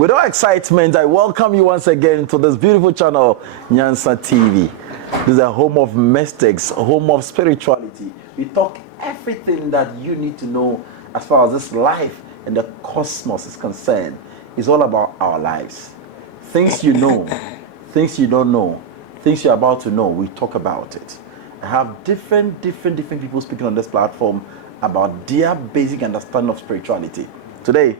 With all excitement, I welcome you once again to this beautiful channel, Nyansa TV. This is a home of mystics, a home of spirituality. We talk everything that you need to know as far as this life and the cosmos is concerned. It's all about our lives. Things you know, things you don't know, things you're about to know, we talk about it. I have different people speaking on this platform about their basic understanding of spirituality. Today,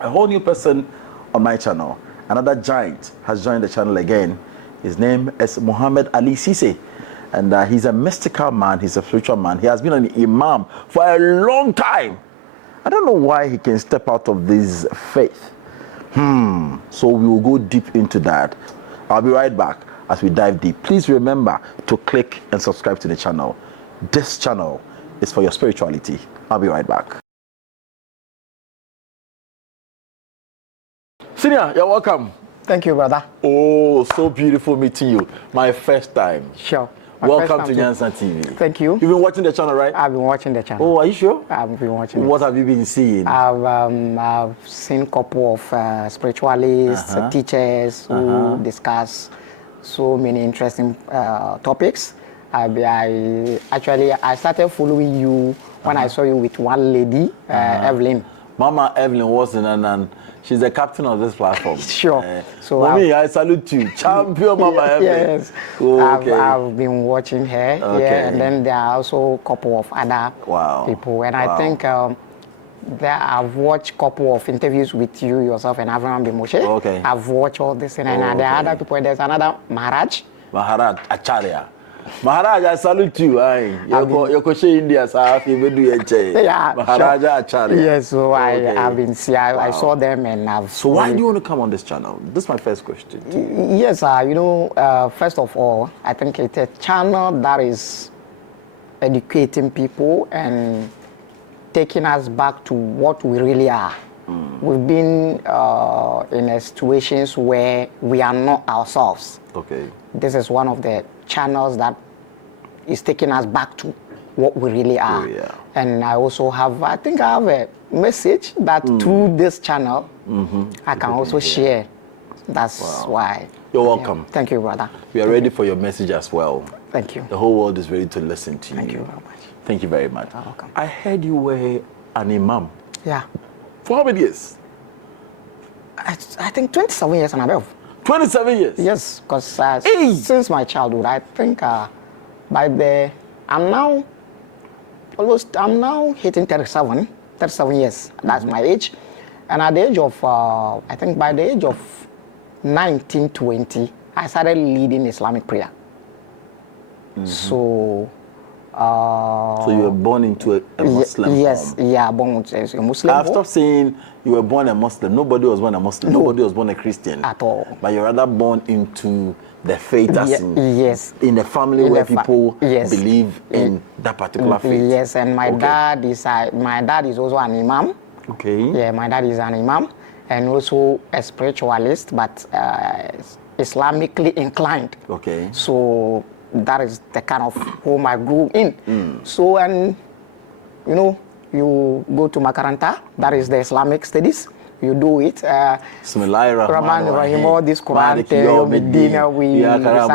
a whole new person on my channel, another giant has joined the channel again. His name is Muhammad Ali Ciessey, and he's a mystical man, he's a spiritual man. He has been an imam for a long time. I don't know why he can step out of this faith. So we will go deep into that. I'll be right back as we dive deep. Please remember to click and subscribe to the channel. This channel is for your spirituality. I'll be right back. Senior, you're welcome. Thank you, brother. Oh, so beautiful meeting you. My first time. Sure. Welcome to Nyansa TV. Thank you. You've been watching the channel, right? I've been watching the channel. Oh, are you sure? I've been watching What have you been seeing? I've seen a couple of spiritualists, teachers who discuss so many interesting topics. I started following you when I saw you with one lady, Evelyn. Mama Evelyn Watson, and she's the captain of this platform. Sure. So Mommy, I salute you. Champion Mama Evelyn. Yes. Oh, okay. I've been watching her. Okay. Yeah, and then there are also a couple of other people. And I think I've watched a couple of interviews with you yourself and Avram Bimoshe. Okay. I've watched all this, and there are other people. There's another Maharaj Acharya. Maharaj, I salute you. You're coaching India, so I yeah, Maharaj Acharya. Yes, so I've been see. I saw them, and I've. So why do you want to come on this channel? This is my first question. Yes, first of all, I think it's a channel that is educating people and taking us back to what we really are. We've been in situations where we are not ourselves. Okay. This is one of the channels that is taking us back to what we really are. And I also have, I have a message that through this channel, I can also share. That's why. You're welcome. Yeah. Thank you, brother. We are ready for your message as well. Thank you. The whole world is ready to listen to you. Thank you very much. Thank you very much. You're welcome. I heard you were an imam. Yeah. For how many years? I think 27 years and above. 27 years? Yes, because since my childhood, I think I'm now hitting 37 years. That's my age. And at the age of, I think by the age of 19, 20, I started leading Islamic prayer. So you were born into a Muslim Yes, home. Yeah, born into a Muslim I've stopped saying you were born a Muslim. Nobody was born a Muslim. No. Nobody was born a Christian. At all. But you're rather born into the faith as in a family where people believe in that particular faith. Yes, and my dad is also an imam. Okay. Yeah, my dad is an imam and also a spiritualist, but Islamically inclined. Okay. So that is the kind of home I grew in. So, and you go to Makaranta, that is the Islamic studies. You do it. Bismillahirrahmanirrahim. All this Quran, Medina, we because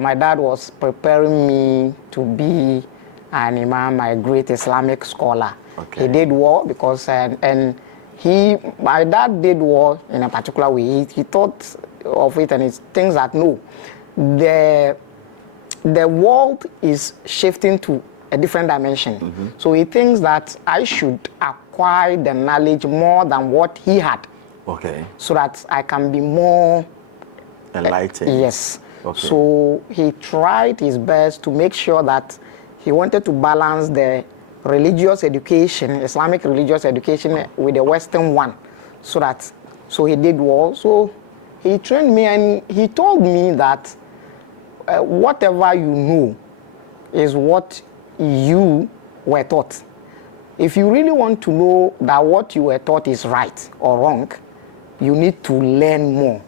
my dad was preparing me to be an imam, a great Islamic scholar. Okay. He did well because my dad did well in a particular way. He thought of it and it's things that the world is shifting to a different dimension. So he thinks that I should acquire the knowledge more than what he had. Okay. So that I can be more enlightened. Yes. Okay. So he tried his best to make sure that he wanted to balance the religious education, Islamic religious education, with the Western one. So he did well. So he trained me and he told me that whatever you know is what you were taught. If you really want to know that what you were taught is right or wrong, you need to learn more.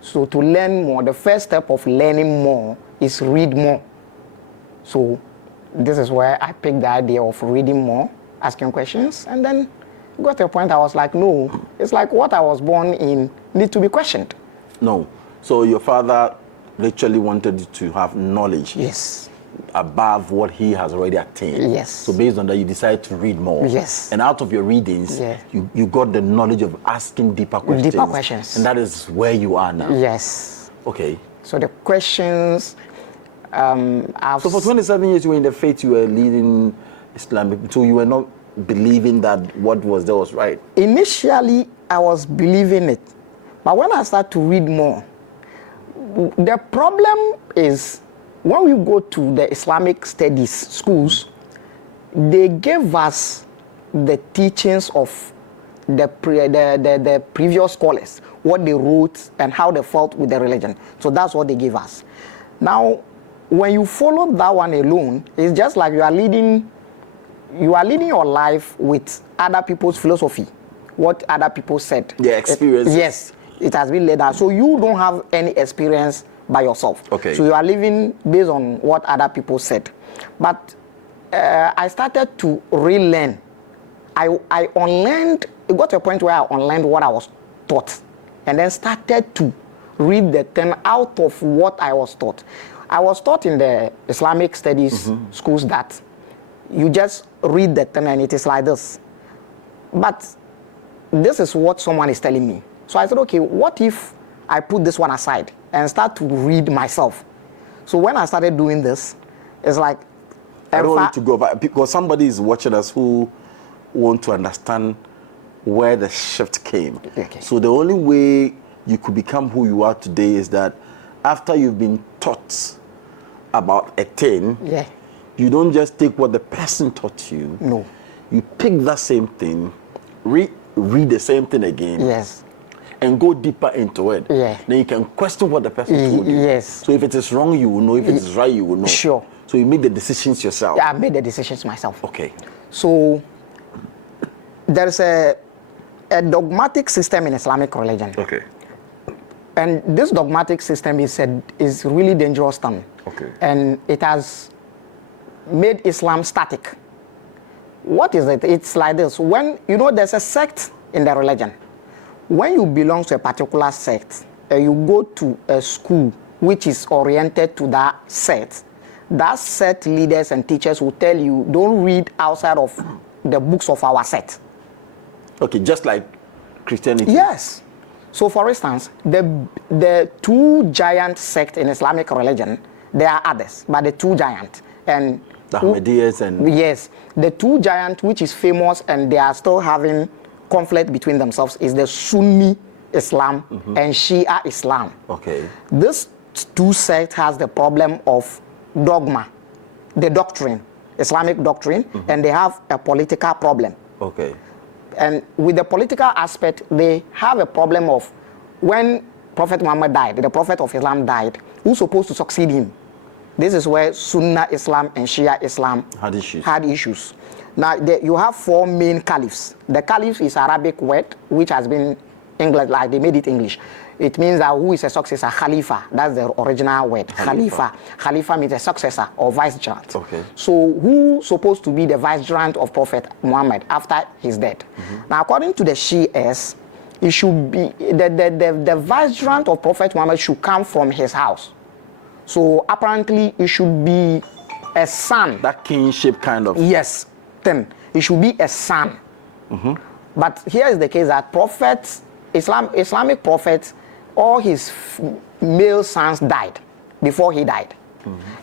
So to learn more, the first step of learning more is read more. So this is where I picked the idea of reading more, asking questions, and then got to a point I was like, no, it's like what I was born in need to be questioned. No. So your father literally wanted you to have knowledge. Yes. Above what he has already attained. Yes. So based on that, you decided to read more. Yes. And out of your readings, yeah. you got the knowledge of asking deeper questions. Deeper questions. And that is where you are now. Yes. Okay. So the questions, So for 27 years, you were in the faith, you were leading Islamic, so you were not believing that what was there was right? Initially, I was believing it. But when I started to read more, the problem is when we go to the Islamic studies schools, they gave us the teachings of the previous scholars, what they wrote and how they felt with the religion. So that's what they gave us. Now, when you follow that one alone, it's just like you are leading your life with other people's philosophy, what other people said. Their experience. Yes, it has been laid out. So you don't have any experience by yourself. Okay. So you are living based on what other people said. But I started to relearn. I unlearned. It got to a point where I unlearned what I was taught, and then started to read the thing out of what I was taught. I was taught in the Islamic studies schools that you just read the thing and it is like this. But this is what someone is telling me. So I said, okay, what if I put this one aside and start to read myself? So when I started doing this, it's like... I don't want to go back because somebody is watching us who want to understand where the shift came. Okay. So the only way you could become who you are today is that after you've been taught about a thing, yeah. you don't just take what the person taught you. No. You pick that same thing, read the same thing again. Yes. And go deeper into it. Yeah. Then you can question what the person told you. Yes. So if it is wrong, you will know. If it is right, you will know. Sure. So you make the decisions yourself. Yeah, I made the decisions myself. Okay. So there's a dogmatic system in Islamic religion. Okay. And this dogmatic system is really dangerous thing. Okay. And it has made Islam static. What is it? It's like this. When, there's a sect in the religion. When you belong to a particular sect, you go to a school which is oriented to that sect leaders and teachers will tell you, don't read outside of the books of our sect. Okay, just like Christianity. Yes. So for instance, the two giant sects in Islamic religion, there are others, but the two giant. And the Ahmadiyas and... Yes. The two giant which is famous and they are still having conflict between themselves is the Sunni Islam and Shia Islam. Okay. This two sects has the problem of dogma, the doctrine, Islamic doctrine, and they have a political problem. Okay. And with the political aspect, they have a problem of when Prophet Muhammad died, the Prophet of Islam died, who's supposed to succeed him? This is where Sunni Islam and Shia Islam had issues. Now, you have four main caliphs. The caliph is Arabic word, which has been English, like they made it English. It means that who is a successor? Khalifa. That's the original word. Khalifa. Khalifa means a successor or vicegerent. Okay. So who's supposed to be the vicegerent of Prophet Muhammad after his death? Now, according to the Shias, it should be the vicegerent of Prophet Muhammad should come from his house. So apparently, it should be a son. That kingship kind of... Yes. Then it should be a son. But here is the case that prophets, Islamic prophets, all his male sons died before he died.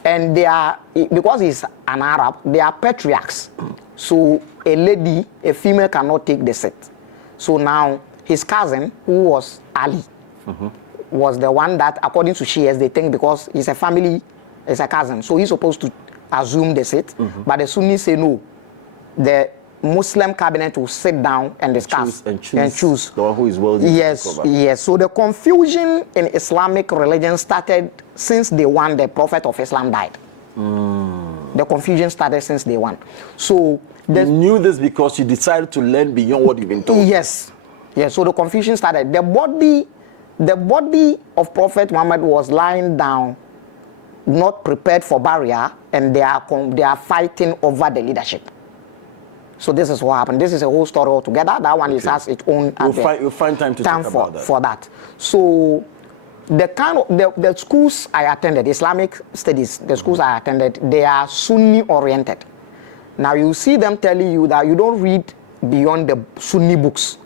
And they are, because he's an Arab, they are patriarchs. So a lady, a female cannot take the seat. So now his cousin, who was Ali, was the one that, according to Shias, they think because he's a family, he's a cousin, so he's supposed to assume the seat. But the Sunnis say no. The Muslim cabinet will sit down and discuss and choose the one who is worthy. Yes, yes. So the confusion in Islamic religion started since day one the Prophet of Islam died. The confusion started since day one. So you knew this because you decided to learn beyond what you've been told. Yes, yes. So the confusion started. The body of Prophet Muhammad was lying down, not prepared for burial, and they are fighting over the leadership. So this is what happened. This is a whole story altogether. That one is has its own. You'll find time to talk about that. For that. So the kind of the schools I attended, Islamic studies, the schools I attended, they are Sunni oriented. Now you see them telling you that you don't read beyond the Sunni books.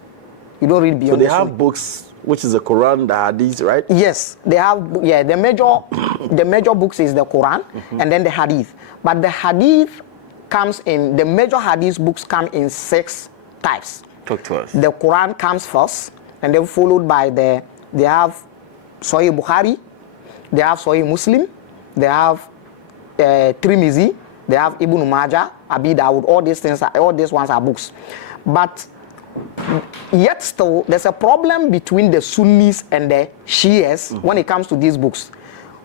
You don't read beyond. So they have books, which is the Quran, the Hadith, right? Yes, they have. Yeah, the major books is the Quran and then the Hadith. But the Hadith comes in, the major Hadith books come in 6 types. Talk to us. The Quran comes first, and then followed by they have Sahih Bukhari, they have Sahih Muslim, they have Tirmizi, they have Ibn Majah, Abi Dawud. All these ones are books. But yet still, there's a problem between the Sunnis and the Shias when it comes to these books.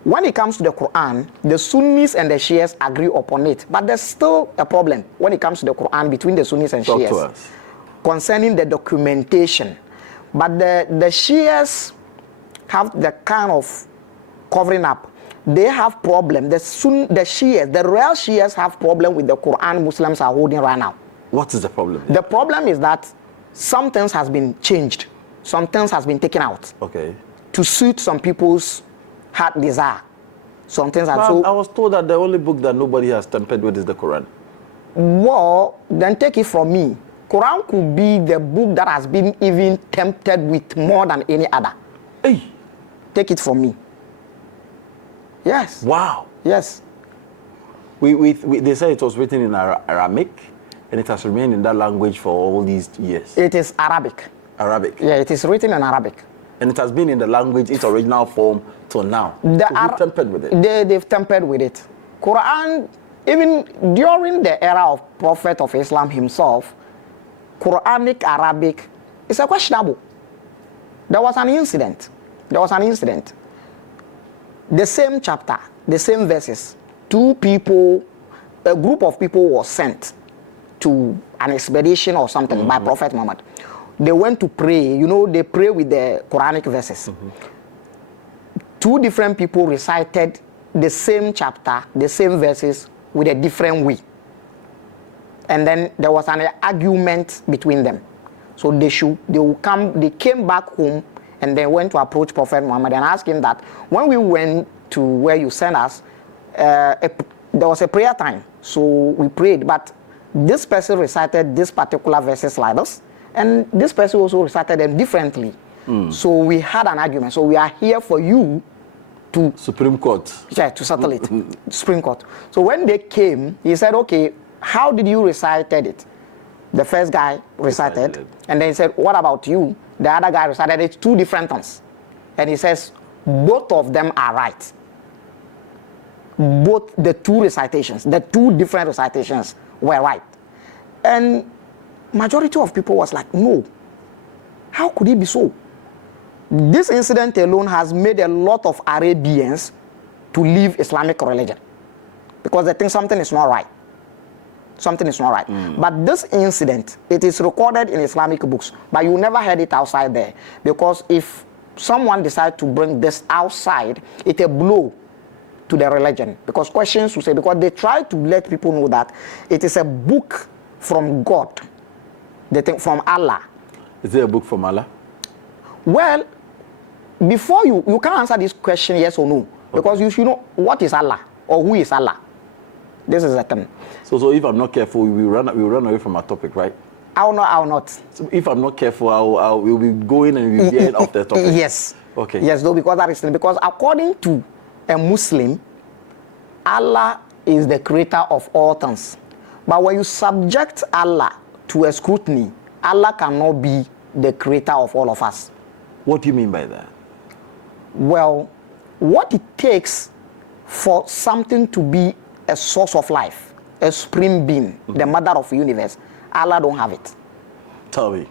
When it comes to the Quran, the Sunnis and the Shias agree upon it. But there's still a problem when it comes to the Quran between the Sunnis and Shias concerning the documentation. But the Shias have the kind of covering up. They have problem. The Shias, the real Shias have problem with the Quran Muslims are holding right now. What is the problem? The problem is that some things has been changed. Some things has been taken out. Okay. To suit some people's heart desire. Some things are so. I was told that the only book that nobody has tampered with is the Quran. Well, then take it from me. Quran could be the book that has been even tempted with more than any other. Hey. Take it from me. Yes. Wow. Yes. They say it was written in Aramaic, and it has remained in that language for all these years. It is Arabic. Arabic. Yeah, it is written in Arabic. And it has been in the language, its original form, till now. So who tampered with it? They've tampered with it. Quran, even during the era of Prophet of Islam himself, Quranic Arabic is a questionable. There was an incident. The same chapter, the same verses, a group of people was sent to an expedition or something by Prophet Muhammad. They went to pray. You know, they pray with the Quranic verses. 2 different people recited the same chapter, the same verses with a different way. And then there was an argument between them. So they came back home and they went to approach Prophet Muhammad and asked him that when we went to where you sent us, there was a prayer time. So we prayed, but this person recited this particular verses like this, and this person also recited them differently. So we had an argument. So we are here for you to Supreme Court. Yeah, to settle it. Supreme Court. So when they came, he said, okay, how did you recited it? The first guy recited, and then he said, what about you? The other guy recited it 2 different times. And he says, both of them are right. Both the 2 recitations, the 2 different recitations were right. And majority of people was like, no, how could it be so? This incident alone has made a lot of Arabians to leave Islamic religion because they think something is not right. Something is not right. But this incident, it is recorded in Islamic books, but you never heard it outside there, because if someone decides to bring this outside, it's a blow to the religion, because questions will say, because they try to let people know that it is a book from God. They think from Allah. Is it a book from Allah? Well, before you can't answer this question yes or no, because you should know what is Allah or who is Allah. This is the thing. So if I'm not careful, we run away from our topic, right? I'll not. So if I'm not careful, we'll be going and we'll be veering off the topic. Yes. Okay. Yes, though, because that is because according to a Muslim, Allah is the creator of all things. But when you subject Allah to a scrutiny, Allah cannot be the creator of all of us. What do you mean by that? Well, what it takes for something to be a source of life, a supreme being, the mother of the universe, Allah don't have it. Tell me.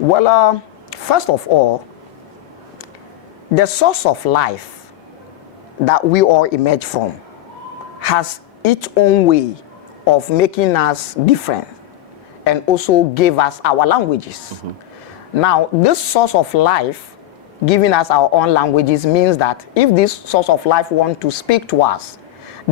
Well, first of all, the source of life that we all emerge from has its own way of making us different and also gave us our languages. Now, this source of life giving us our own languages means that if this source of life wants to speak to us,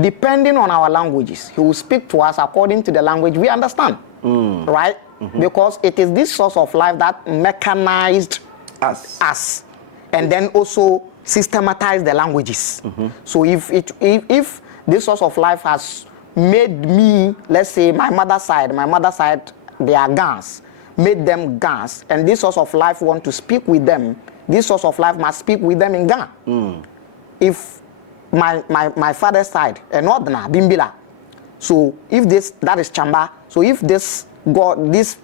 depending on our languages, he will speak to us according to the language we understand, right? Because it is this source of life that mechanized us and then also systematized the languages. So if this source of life has made me, let's say my mother's side, they are Gans, made them Gans, and this source of life want to speak with them, this source of life must speak with them in Gan. If my father's side, Northerner, Bimbila, so if that is Chamba, so if this God, this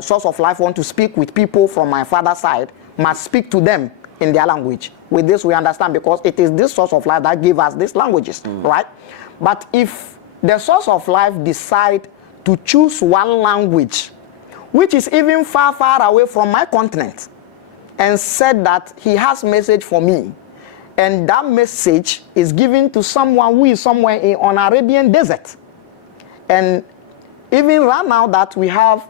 source of life want to speak with people from my father's side, must speak to them in their language. With this we understand, because it is this source of life that gave us these languages, right? But if the source of life decide to choose one language, which is even far, far away from my continent, and said that he has message for me, and that message is given to someone who is somewhere on Arabian desert, and even right now that we have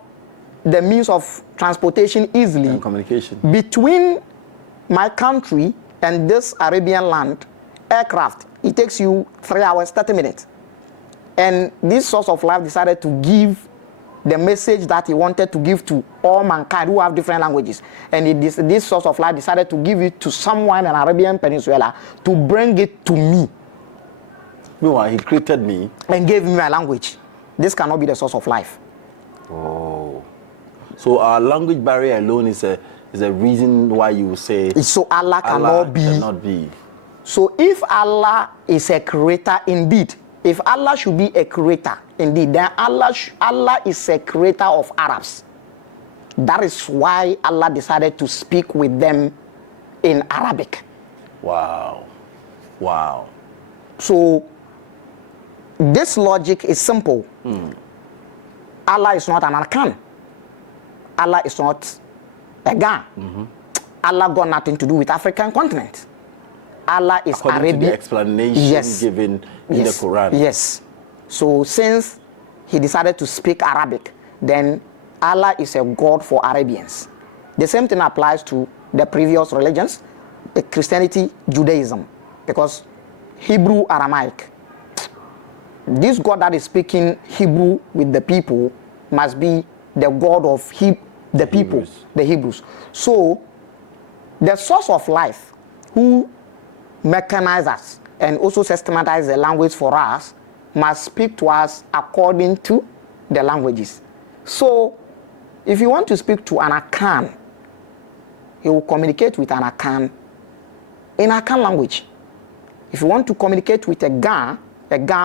the means of transportation easily and communication between my country and this Arabian land, aircraft, it takes you 3 hours 30 minutes, and this source of life decided to give the message that he wanted to give to all mankind who have different languages, and this source of life decided to give it to someone in Arabian Peninsula to bring it to me. Meanwhile, he created me and gave me my language. This cannot be the source of life. Oh, so our language barrier alone is a reason why you say so Allah cannot be. So if Allah is a creator indeed, if Allah should be a creator indeed, then Allah is a creator of Arabs. That is why Allah decided to speak with them in Arabic. Wow. So this logic is simple. Allah is not an Arkan. Allah is not a Gan. Allah got nothing to do with African continent. Allah is Arabic. To the explanation given in the Quran. Yes. So since he decided to speak Arabic, then Allah is a God for Arabians. The same thing applies to the previous religions, Christianity, Judaism, because Hebrew, Aramaic. This God that is speaking Hebrew with the people must be the God of the people, the Hebrews. So the source of life who mechanize us and also systematize the language for us must speak to us according to the languages. So if you want to speak to an Akan, he will communicate with an Akan in Akan language. If you want to communicate with a Ga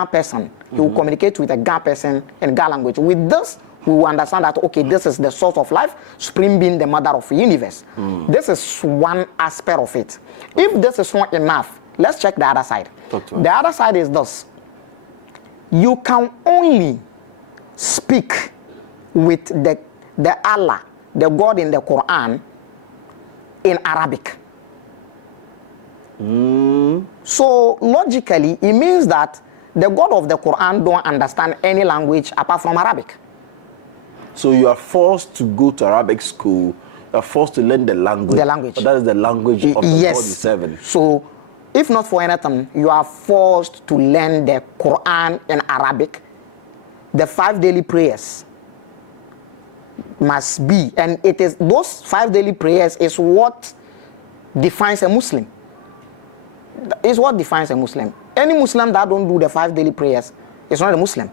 person, he will communicate with a Ga person in Ga language. With this, we will understand that, okay, this is the source of life, Supreme being the mother of the universe. This is one aspect of it. If this is not enough, let's check the other side. The other side is this. You can only speak with the Allah, the God in the Quran, in Arabic. So logically, it means that the God of the Quran don't understand any language apart from Arabic. So you are forced to go to Arabic school. You are forced to learn the language. But that is the language of the God you serve. So if not for anything, you are forced to learn the Quran in Arabic. The 5 daily prayers must be, and it is those 5 daily prayers is what defines a Muslim. Is what defines a Muslim. Any Muslim that don't do the 5 daily prayers is not a Muslim.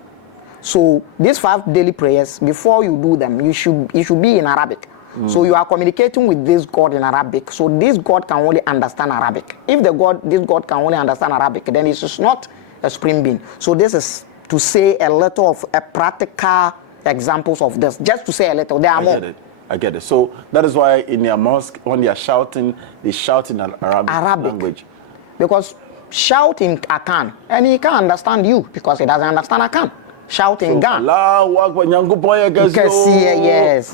So these 5 daily prayers, before you do them, you should be in Arabic. So you are communicating with this God in Arabic. So this God can only understand Arabic. If this God can only understand Arabic, then it is not a supreme being. So this is to say a little of a practical examples of this. Just to say a little. There are more. I get it. So that is why in their mosque, when they are shouting, they shout in an Arabic language. Because shout in Akan, and he can't understand you because he doesn't understand Akan. Shout in Ga. Yes.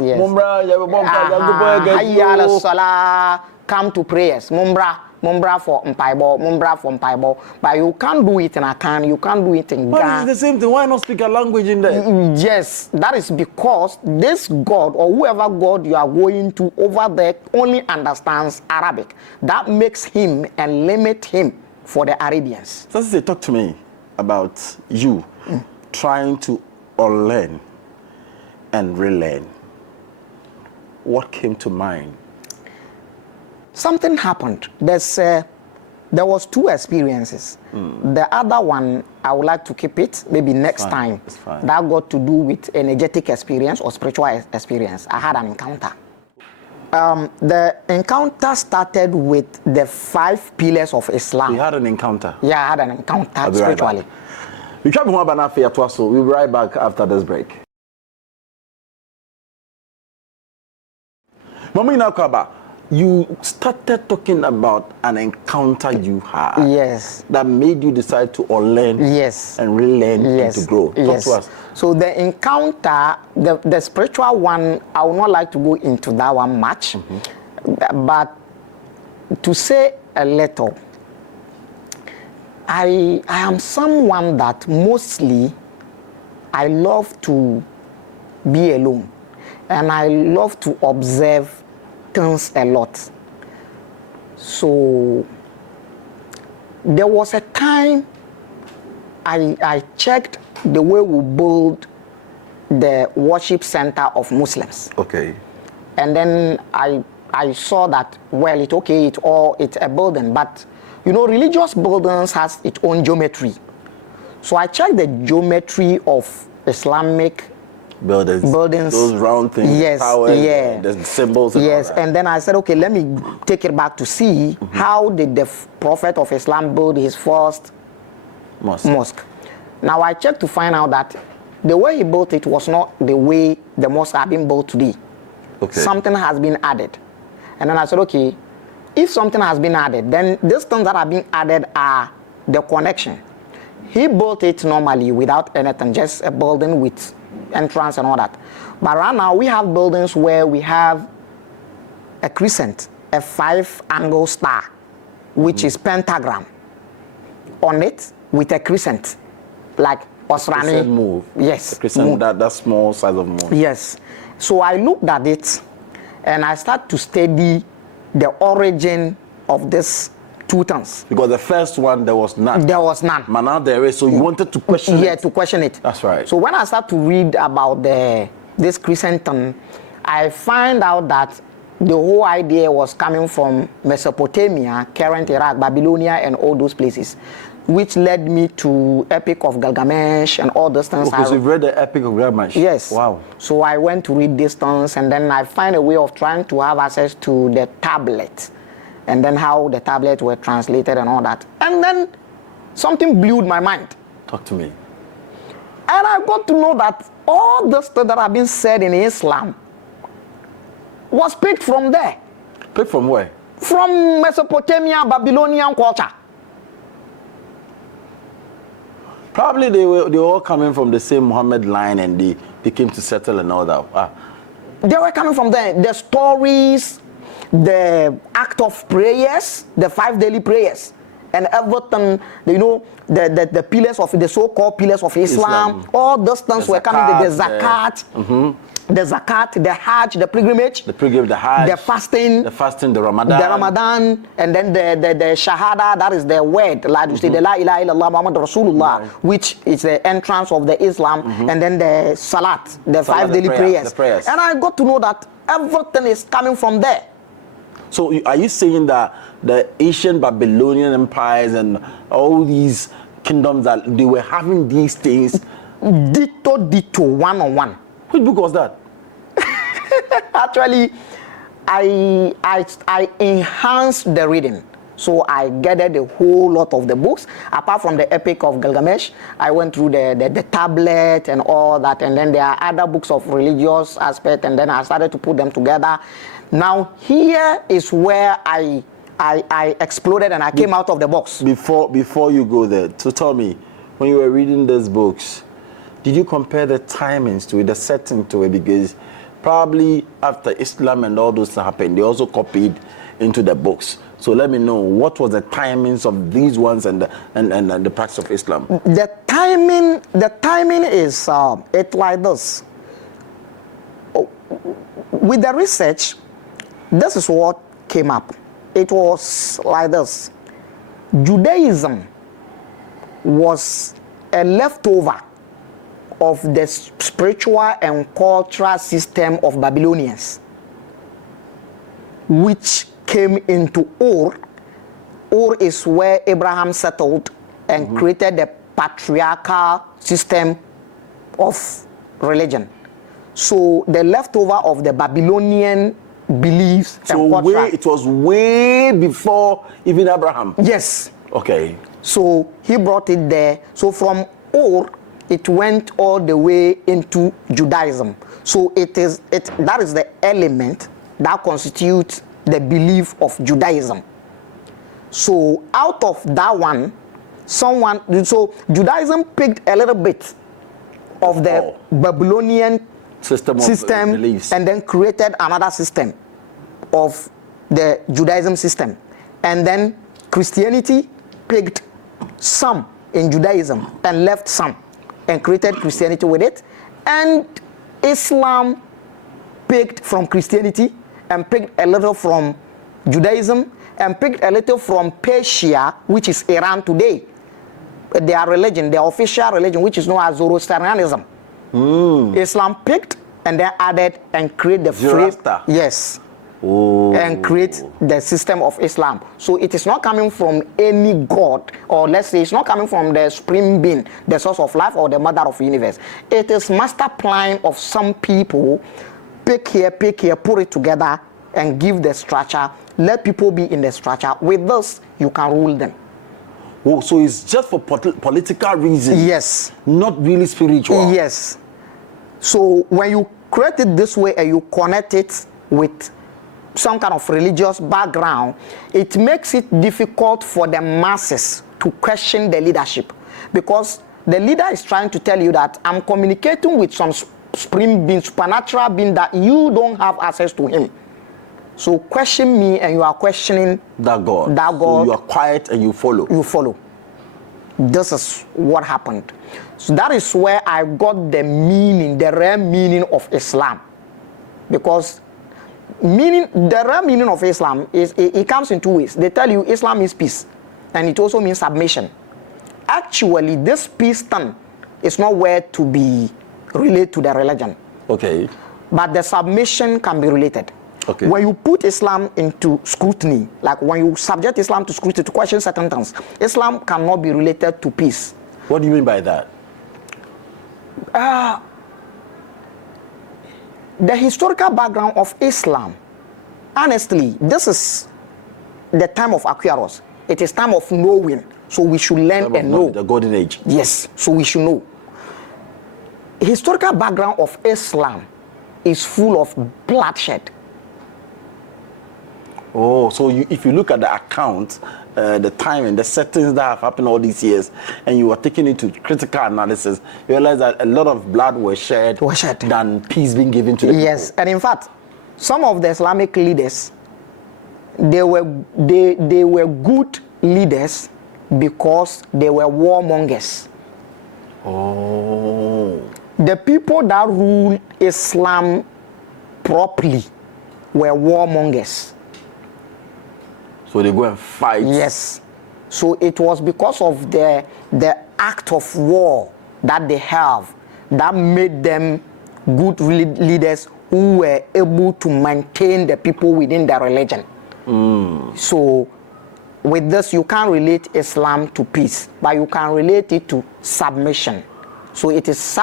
Hayya ala salah, come to prayers. Mumbra for mpaibo. But you can't do it in Akan, you can't do it in Ga. But it's the same thing. Why not speak a language in there? Yes, that is because this God or whoever God you are going to over there only understands Arabic. That makes him and limit him for the Arabians. So say, talk to me. about you trying to unlearn and relearn, what came to mind? Something happened. There was 2 experiences. The other one, I would like to keep it maybe next time. It's fine. That got to do with energetic experience or spiritual experience. I had an encounter. The encounter started with the 5 pillars of Islam. You had an encounter? Yeah, I had an encounter spiritually. We'll be right back after this break. Mama Inakwaba, you started talking about an encounter you had. Yes. That made you decide to unlearn and relearn and to grow. Talk to us. So the encounter, the spiritual one, I would not like to go into that one much. But to say a little, I am someone that mostly I love to be alone. And I love to observe things a lot. So there was a time I checked the way we build the worship center of Muslims. Okay. And then I saw that, well, it's a building, but you know, religious buildings has its own geometry. So I checked the geometry of Islamic buildings, those round things, yes, towers, yeah, the symbols, and yes. all that. And then I said, okay, let me take it back to see how did the Prophet of Islam build his first mosque. Now I checked to find out that the way he built it was not the way the mosque have been built today. Okay. Something has been added. And then I said, okay, if something has been added, then these things that have been added are the connection. He built it normally without anything, just a building with entrance and all that. But right now we have buildings where we have a crescent, a 5-angle star, which is pentagram on it with a crescent, like Osrani. Crescent move. Yes. The crescent, that small size of moon. Yes. So I looked at it and I started to study the origin of this 2 things. Because the first one, there was none. There was none. But now there is, so you wanted to question it. Yeah, to question it. That's right. So when I start to read about this crescent, I find out that the whole idea was coming from Mesopotamia, current Iraq, Babylonia, and all those places, which led me to Epic of Gilgamesh and all those things. Okay, so you've read the Epic of Gilgamesh? Yes. Wow. So I went to read these things, and then I find a way of trying to have access to the tablet, and then how the tablets were translated and all that. And then something blew my mind. Talk to me. And I got to know that all the stuff that have been said in Islam was picked from there. Picked from where? From Mesopotamia, Babylonian culture. Probably they were all coming from the same Muhammad line, and they came to settle and all that. They were coming from there. The stories, the act of prayers, the 5 daily prayers, and everything, you know, the pillars of the so-called pillars of Islam. All those things were coming. The zakat, the zakat, the hajj, the pilgrimage, the hajj, the fasting, the Ramadan, and then the shahada, that is the word, like you say, the la ilaha illallah Muhammad Rasulullah, which is the entrance of the Islam, and then the salat, the 5 daily prayers. And I got to know that everything is coming from there. So are you saying that the ancient Babylonian empires and all these kingdoms, that they were having these things? Ditto, one-on-one. Which book was that? Actually, I enhanced the reading. So I gathered a whole lot of the books. Apart from the Epic of Gilgamesh, I went through the tablet and all that. And then there are other books of religious aspect. And then I started to put them together. Now, here is where I exploded and I came out of the box. Before you go there, so tell me, when you were reading these books, did you compare the timings to it, the setting to it? Because probably after Islam and all those happened, they also copied into the books. So let me know, what was the timings of these ones and the practice of Islam? The timing is it's like this. With the research, this is what came up. It was like this. Judaism was a leftover of the spiritual and cultural system of Babylonians, which came into Ur. Ur is where Abraham settled and created the patriarchal system of religion. So the leftover of the Babylonian beliefs and culture. It was way before even Abraham. Yes. Okay. So he brought it there. So from Ur, it went all the way into Judaism. So that is the element that constitutes the belief of Judaism. So out of that one, so Judaism picked a little bit of the Babylonian system beliefs, and then created another system of the Judaism system. And then Christianity picked some in Judaism and left some and created Christianity with it. And Islam picked from Christianity and picked a little from Judaism and picked a little from Persia, which is Iran today. Their religion, their official religion, which is known as Zoroastrianism. Islam picked and then added and create the phrase. Yes. And create the system of Islam. So it is not coming from any god, or let's say it's not coming from the supreme being, the source of life, or the mother of the universe. It is master plan of some people. Pick here, put it together and give the structure. Let people be in the structure. With this, you can rule them. Oh, so it's just for political reasons? Yes. Not really spiritual? Yes. So when you create it this way and you connect it with some kind of religious background, it makes it difficult for the masses to question the leadership, because the leader is trying to tell you that I'm communicating with some supreme being, supernatural being, that you don't have access to him. So question me, and you are questioning that God. So you are quiet and you follow. You follow. This is what happened. So that is where I got the meaning, the real meaning of Islam. Because the real meaning of Islam is it comes in two ways. They tell you Islam means peace, and it also means submission. Actually, this peace term is not where to be related to the religion. Okay. But the submission can be related. Okay. When you put Islam into scrutiny, like when you subject Islam to scrutiny, to question certain things, Islam cannot be related to peace. What do you mean by that? The historical background of Islam, honestly, this is the time of Aquarius. It is time of knowing, so we should learn and know. The golden age. Yes, so we should know. Historical background of Islam is full of bloodshed. Oh, so if you look at the account, the time and the settings that have happened all these years, and you are taking it to critical analysis, you realize that a lot of blood was shed than peace being given to the people. Yes, and in fact, some of the Islamic leaders, they were good leaders because they were warmongers. Oh. The people that ruled Islam properly were warmongers. So they go and fight. Yes. So it was because of the act of war that they have that made them good leaders who were able to maintain the people within their religion. So with this, you can't relate Islam to peace, but you can relate it to submission. So it is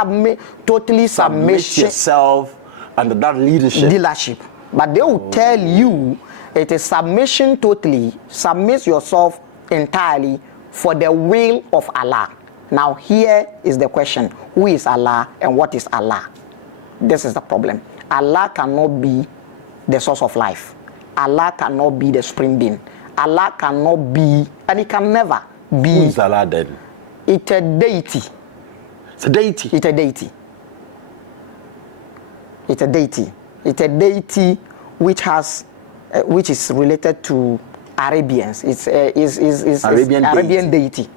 totally submission. Yourself under that leadership. But they will tell you it is submission totally. Submit yourself entirely for the will of Allah. Now here is the question. Who is Allah and what is Allah? This is the problem. Allah cannot be the source of life. Allah cannot be the supreme being. Allah cannot be, and it can never be. Who is Allah then? It's a deity. It's a deity? It's a deity. It's a deity. It's a deity which is related to Arabians. It's Arabian deity.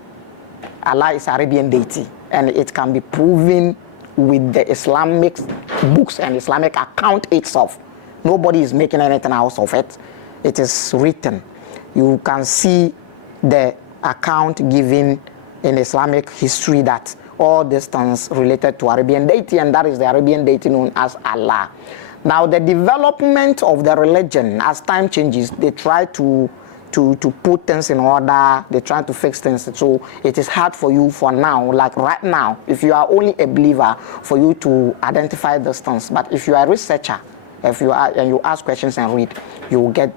Allah is Arabian deity, and it can be proven with the Islamic books and Islamic account itself. Nobody is making anything out of it. It is written. You can see the account given in Islamic history that all these things related to Arabian deity, and that is the Arabian deity known as Allah. Now, the development of the religion, as time changes, they try to put things in order, they try to fix things. So it is hard for you for now, like right now, if you are only a believer, for you to identify those things. But if you are a researcher, if you are and you ask questions and read, you will get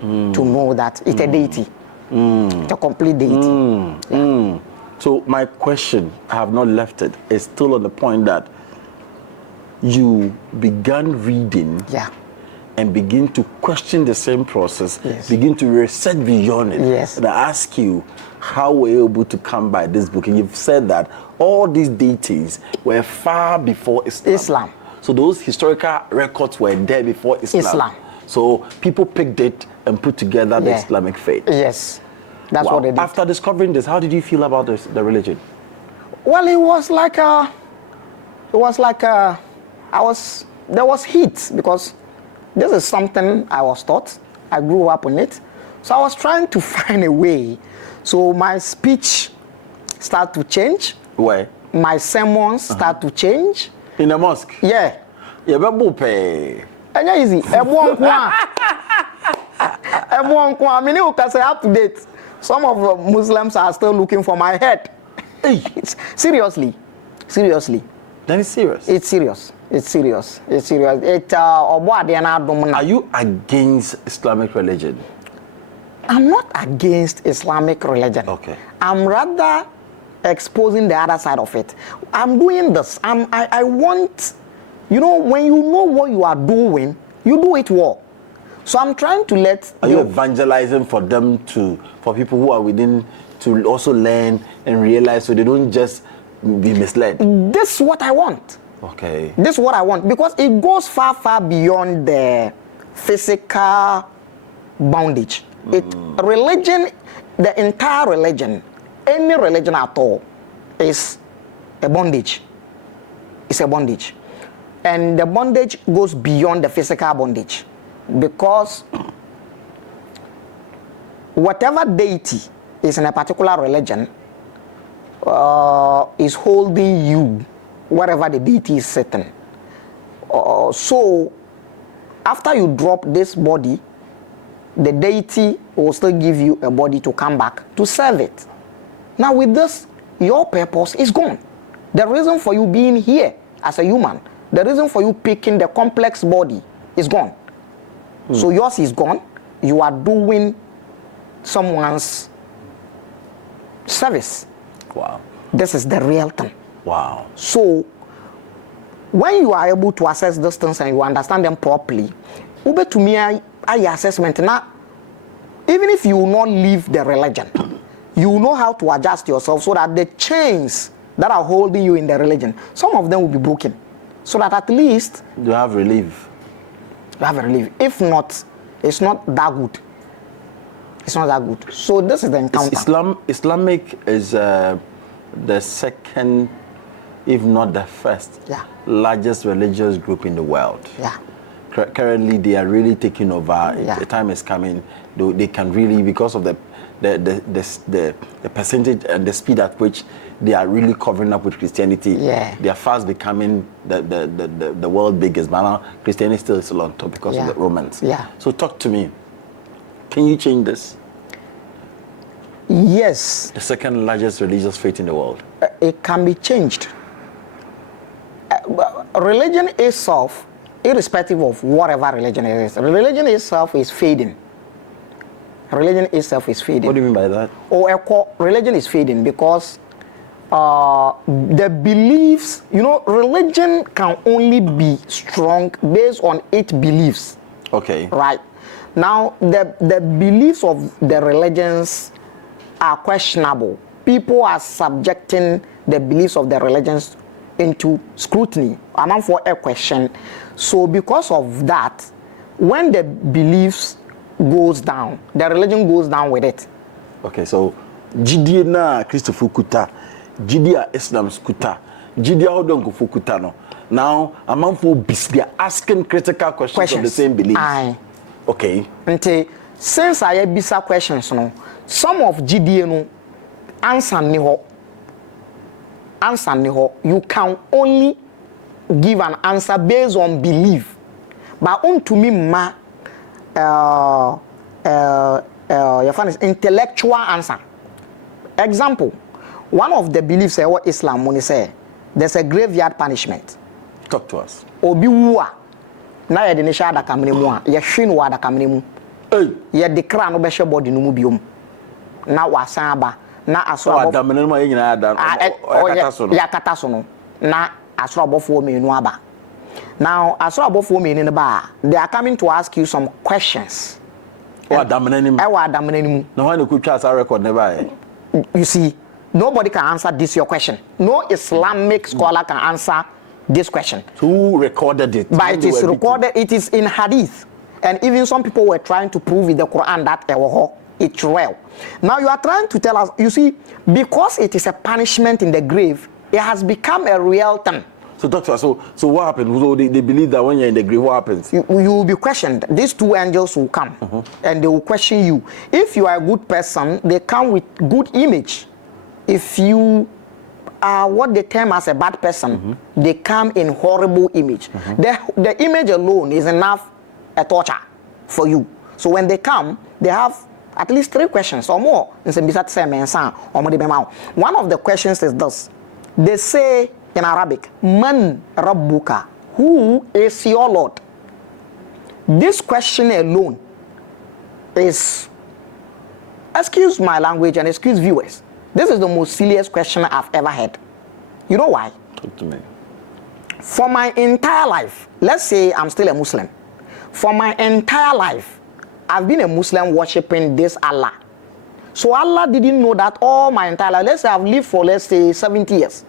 to know that it's a deity, it's a complete deity. So my question, I have not left it, is still on the point that you began reading and begin to question the same process, begin to research beyond it. And I ask you, how were you able to come by this book? And you've said that all these deities were far before Islam. So those historical records were there before Islam. So people picked it and put together the Islamic faith. Yes, that's what they did. After discovering this, how did you feel about the religion? Well, there was heat, because this is something I was taught. I grew up on it. So I was trying to find a way. So my speech started to change. Where? My sermons start to change. In the mosque? Yeah. Yeah, but pay. And yeah, easy. Everyone I mean, you can say up to date. Some of the Muslims are still looking for my head. Seriously. Then it's serious. It's serious. Are you against Islamic religion? I'm not against Islamic religion. Okay. I'm rather exposing the other side of it. I'm doing this. I want, when you know what you are doing, you do it well. So I'm trying to let. Are you evangelizing for people who are within to also learn and realize, so they don't just be misled? This is what I want. Okay. This is what I want, because it goes far, far beyond the physical bondage. Religion, the entire religion, any religion at all, is a bondage. It's a bondage. And the bondage goes beyond the physical bondage, because whatever deity is in a particular religion is holding you wherever the deity is sitting. So after you drop this body, the deity will still give you a body to come back to serve it. Now with this, your purpose is gone. The reason for you being here as a human, the reason for you picking the complex body is gone. So yours is gone. You are doing someone's service. Wow. This is the real thing. Wow. So when you are able to assess these things and you understand them properly, ube to me I assessment now. Even if you will not leave the religion, you know how to adjust yourself so that the chains that are holding you in the religion, some of them will be broken, so that at least you have relief. You have a relief. If not, it's not that good. It's not that good. So this is the encounter. Islamic is the second, if not the first, largest religious group in the world. Yeah. Currently, they are really taking over. The time is coming. They can really, because of the percentage and the speed at which they are really covering up with Christianity. They are fast becoming the world biggest. But now Christianity still is on top because of the Romans. So talk to me. Can you change this? Yes. The second largest religious faith in the world. It can be changed. Religion itself, irrespective of whatever religion it is, religion itself is fading. Religion itself is fading. What do you mean by that? Religion is fading because the beliefs, religion can only be strong based on its beliefs. Okay. Right. Now, the beliefs of the religions are questionable. People are subjecting the beliefs of the religions into scrutiny, among for a question. So because of that, when the beliefs goes down, the religion goes down with it. Okay, so Jidie na Christopher Kuta, Jidie Islam Kuta, Jidie Hodongo Fukuta no. Now, among for they are asking critical questions of the same beliefs. Aye. Okay. Nte, since I have bisa questions no, some of Jidie no answer ni ho. answer you can only give an answer based on belief. But to me, your friend is intellectual answer. Example, one of the beliefs what Islam when say there's a graveyard punishment. Talk to us. Obi wua na ye de ne sha da kamne mu a ye hwe no wa da kamne mu. Ye declare no be hwe body no mu biom. Na wasan aba na aso abo. Da menenu ma ye nyina da. Ya kata so no. Na aso abofo menu aba. Now aso abofo menu ne ba, they are coming to ask you some questions. Wa da menenu. E wa da menenu. Na why no ku twa sa record never. You see, nobody can answer this your question. No Islamic scholar can answer this question. So who recorded it? But it is recorded, it is in hadith. And even some people were trying to prove in the Quran that it's real. Now you are trying to tell us, you see, because it is a punishment in the grave, it has become a real thing. So doctor, so what happens? So they believe that when you're in the grave, what happens? You will be questioned. These two angels will come and they will question you. If you are a good person, they come with good image. If you are what they term as a bad person, they come in horrible image. The image alone is enough a torture for you. So when they come, they have at least 3 questions or more. One of the questions is this. They say in Arabic, Man Rabbuka, who is your Lord? This question alone is, excuse my language and excuse viewers, this is the most silliest question I've ever heard. You know why? Talk to me. For my entire life, let's say I'm still a Muslim. For my entire life, I've been a Muslim worshipping this Allah. So Allah didn't know that all my entire life. Let's say I've lived for, let's say, 70 years.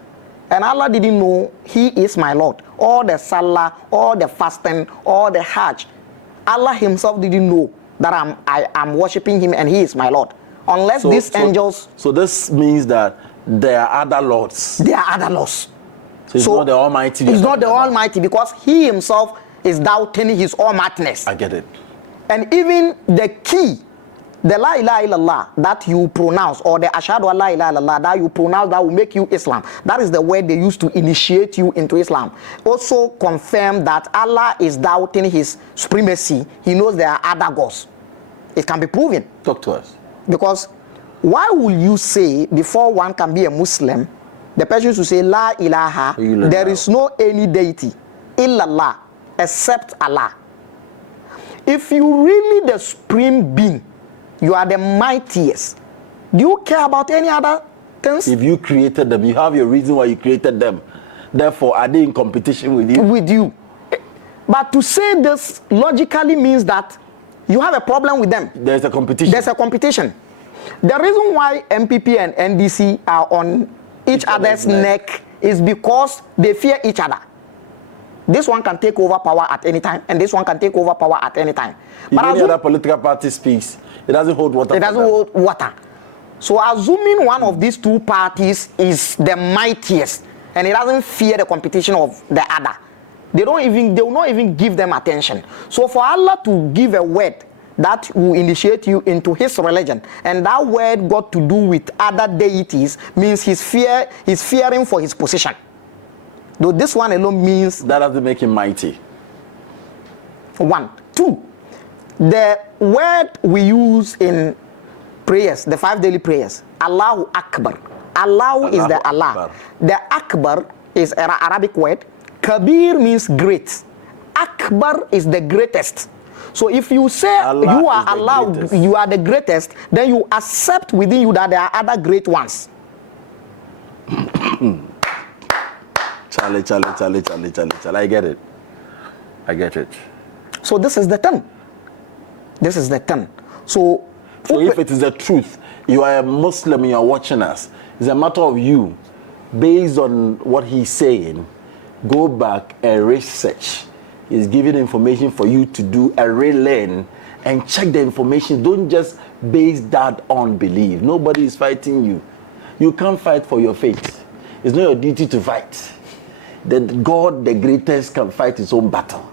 And Allah didn't know He is my Lord. All the Salah, all the fasting, all the Hajj. Allah Himself didn't know that I am worshipping Him and He is my Lord. Unless these angels... So this means that there are other lords. There are other lords. So it's not the Almighty. It's not the Almighty because He Himself is doubting His almightiness. I get it. And even the key, the La ilaha illallah that you pronounce, or the Ashhadu an la ilaha illallah that you pronounce, that will make you Islam. That is the word they use to initiate you into Islam. Also confirm that Allah is doubting His supremacy. He knows there are other gods. It can be proven. Talk to us. Because why will you say, before one can be a Muslim, the person should say, La ilaha, there is no any deity, illallah, except Allah. If you really the supreme being, you are the mightiest, do you care about any other things? If you created them, you have your reason why you created them. Therefore, are they in competition with you? With you. But to say this logically means that you have a problem with them. There's a competition. There's a competition. The reason why MPP and NDC are on each other's neck is because they fear each other. This one can take over power at any time, and this one can take over power at any time. If any other political party speaks, it doesn't hold water. It doesn't hold water. So assuming one of these two parties is the mightiest, and it doesn't fear the competition of the other, they will not even give them attention. So for Allah to give a word that will initiate you into His religion, and that word got to do with other deities, means he's fearing for his position. Though this one alone means that doesn't make Him mighty. 1. 2. The word we use in prayers, the 5 daily prayers, Allahu Akbar. Allah is the Allah. Akbar. The Akbar is an Arabic word. Kabir means great. Akbar is the greatest. So if you say Allah you are Allah, you are the greatest, then you accept within you that there are other great ones. Charlie. I get it. So this is the thing. So if it is the truth, you are a Muslim and you are watching us, it's a matter of you, based on what he's saying, go back and research. He's giving information for you to do a relearn and check the information. Don't just base that on belief. Nobody is fighting you. You can't fight for your faith. It's not your duty to fight. That God, the greatest, can fight his own battle.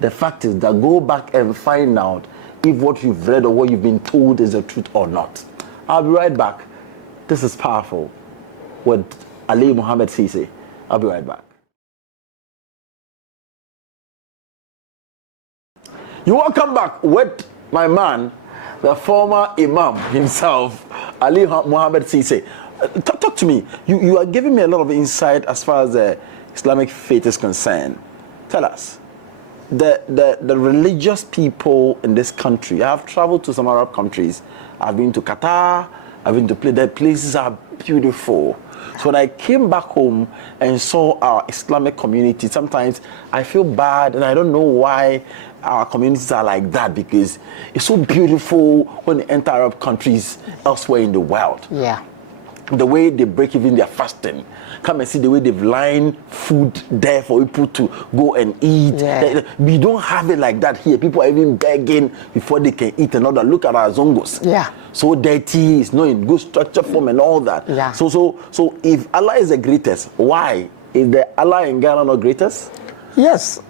The fact is that go back and find out if what you've read or what you've been told is the truth or not. I'll be right back. This is powerful with Ali Muhammad Ciessey. I'll be right back. You welcome back with my man, the former Imam himself, Ali Muhammad Ciessey. Talk to me. You are giving me a lot of insight as far as the Islamic faith is concerned. Tell us, the religious people in this country. I have traveled to some Arab countries. I've been to Qatar. I've been to the places are beautiful. So when I came back home and saw our Islamic community, sometimes I feel bad and I don't know why our communities are like that, because it's so beautiful when they enter Arab countries elsewhere in the world. Yeah. The way they break even their fasting. Come and see the way they've lined food there for people to go and eat. Yeah. We don't have it like that here. People are even begging before they can eat another. Look at our zongos. Yeah. So dirty, it's not in good structure form and all that. Yeah. So if Allah is the greatest, why is the Allah in Ghana not greatest? Yes.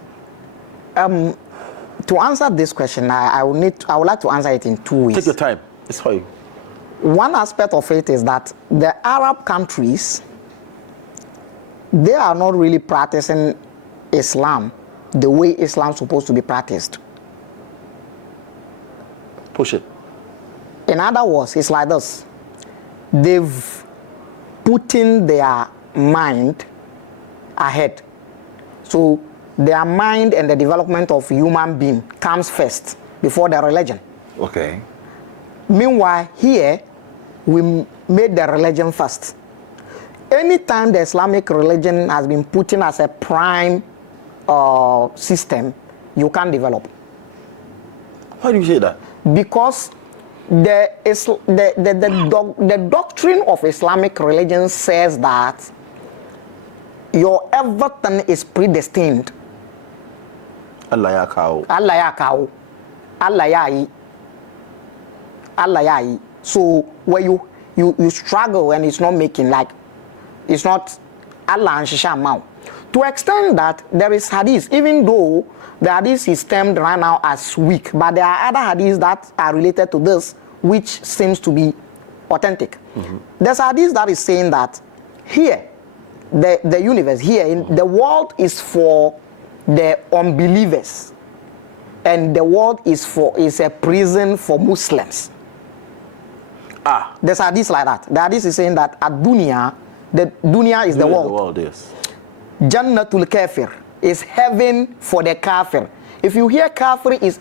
To answer this question, I would like to answer it in two ways. Take your time. It's for you. One aspect of it is that the Arab countries, they are not really practicing Islam the way Islam is supposed to be practiced. Push it. In other words, it's like this. They've put in their mind ahead. So their mind and the development of human being comes first before the religion. Okay. Meanwhile, here, we made the religion first. Anytime the Islamic religion has been put in as a prime system, you can't develop. Why do you say that? Because the doctrine of Islamic religion says that your everything is predestined. Allah ya kawo. Allah ya kawo. Allah ya yi. Allah ya yi. So where you struggle and it's not making, like, it's not Allah and Shisha Mao. To extend that, there is hadith, even though the hadith is termed right now as weak, but there are other hadiths that are related to this, which seems to be authentic. Mm-hmm. There's hadith that is saying that here, the universe, here, in the world is for the unbelievers, and the world is a prison for Muslims. There's hadith like that. The hadith is saying that the dunya is the world. The world, yes. Jannatul kafir is heaven for the kafir. If you hear kafir, it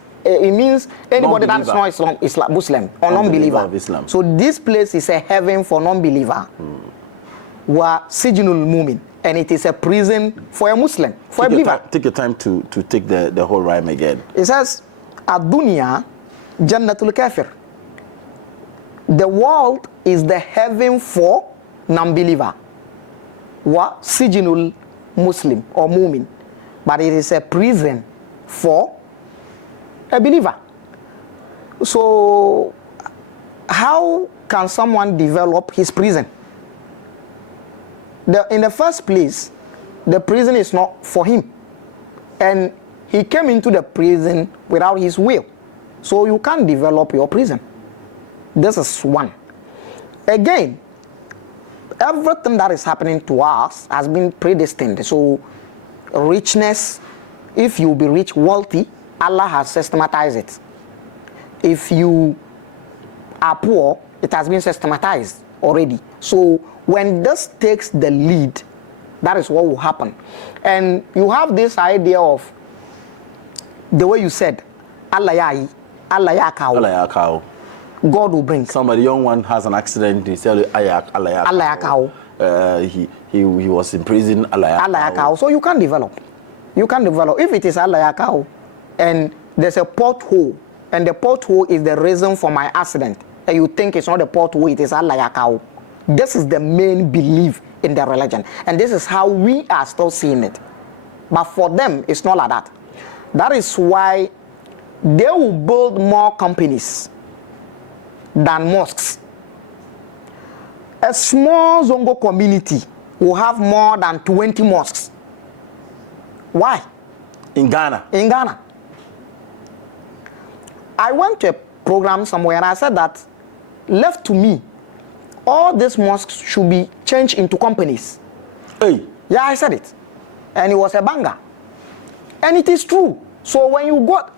means anybody that's not Islam, Muslim or non-believer. So this place is a heaven for non-believer. Wa sijinul mumin, and it is a prison for a Muslim, for a believer. Take your time to take the whole rhyme again. It says, ad-dunya jannatul kafir. The world is the heaven for non-believer. Wa sijinul Muslim or mumin. But it is a prison for a believer. So how can someone develop his prison? In the first place, the prison is not for him. And he came into the prison without his will. So you can't develop your prison. This is one. Again, everything that is happening to us has been predestined. So richness, if you be rich, wealthy, Allah has systematized it. If you are poor, it has been systematized already. So when this takes the lead, that is what will happen. And you have this idea of the way you said, Allah ya kawo. Allah ya kawo. God will bring. Somebody, young one, has an accident. He said, Allah ya kawo. He was in prison. Allah ya kawo. So you can't develop. You can't develop. If it is Allah ya kawo, and there's a pothole, and the pothole is the reason for my accident, and you think it's not a pothole, it is Allah ya kawo. This is the main belief in the religion, and this is how we are still seeing it. But for them, it's not like that. That is why they will build more companies than mosques. A small Zongo community will have more than 20 mosques. Why? In Ghana. In Ghana. I went to a program somewhere and I said that, left to me, all these mosques should be changed into companies. Hey. Yeah, I said it. And it was a banger. And it is true. So when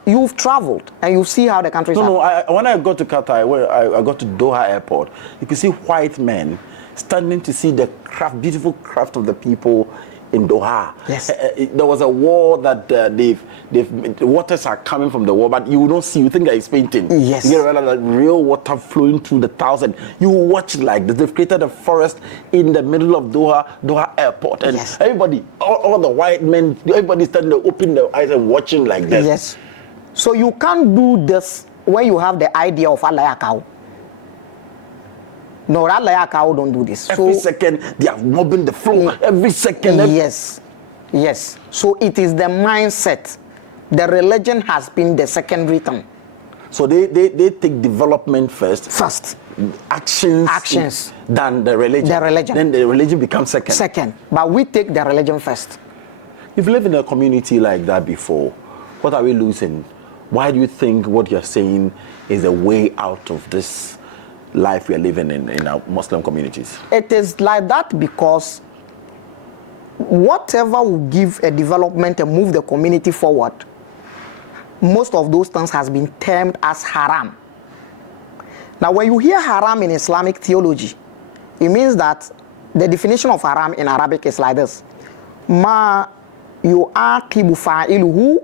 you've traveled and you see how the countries are. No, when I got to Qatar, I got to Doha airport, you could see white men standing to see the beautiful craft of the people in Doha. Yes. There was a wall that the waters are coming from the wall, but you don't see. You think that it's painting. Yes. You get that real water flowing through the tiles, and you watch it like this. They've created a forest in the middle of Doha airport, and yes. everybody, all the white men, everybody standing there, opening their eyes and watching like this. Yes. So you can't do this when you have the idea of Allah Yakao. No, Yakao don't do this. Every second they are mobbing the floor. Every second. Yes. Yes. So it is the mindset. The religion has been the secondary term. So they take development first. Actions. Than the religion. The religion. Then the religion becomes second. Second. But we take the religion first. You've lived in a community like that before. What are we losing? Why do you think what you're saying is a way out of this life we are living in our Muslim communities? It is like that because whatever will give a development and move the community forward, most of those things has been termed as haram. Now when you hear haram in Islamic theology, it means that the definition of haram in Arabic is like this: ma yu'aqibu fa'iluhu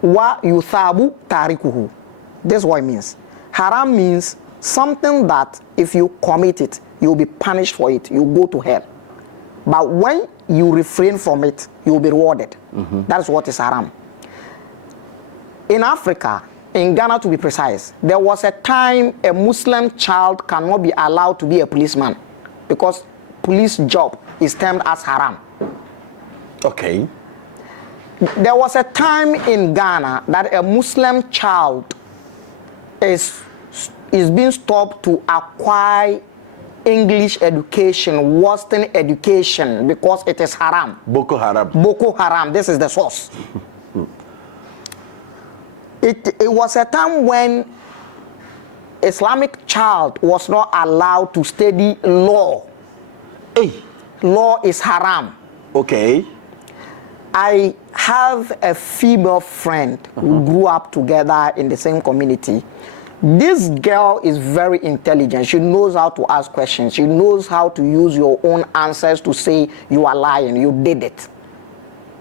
wa yuthabu tarikuhu. This is what it means. Haram means something that if you commit it, you'll be punished for it. You go to hell. But when you refrain from it, you'll be rewarded. Mm-hmm. That's what is haram. In Africa, in Ghana to be precise, there was a time a Muslim child cannot be allowed to be a policeman because police job is termed as haram. Okay. There was a time in Ghana that a Muslim child is being stopped to acquire English education, Western education, because it is haram. Boko Haram. Boko Haram, this is the source. It was a time when Islamic child was not allowed to study law. Hey. Law is haram. Okay. I have a female friend who grew up together in the same community. This girl is very intelligent. She knows how to ask questions. She knows how to use your own answers to say you are lying, you did it.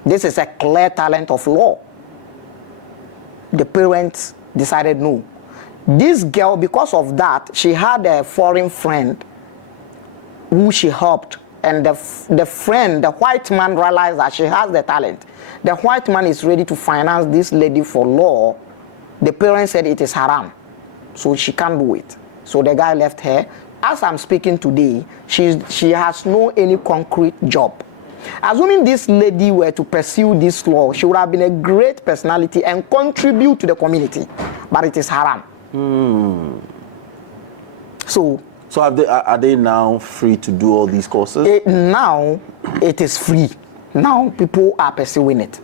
This is a clear talent of law. The parents decided no. This girl, because of that, she had a foreign friend who she helped. And the friend, the white man, realized that she has the talent. The white man is ready to finance this lady for law. The parents said it is haram, so she can't do it. So the guy left her. As I'm speaking today, she has no any concrete job. Assuming this lady were to pursue this law, she would have been a great personality and contribute to the community. But it is haram. So are they now free to do all these courses? Now it is free. Now people are pursuing it.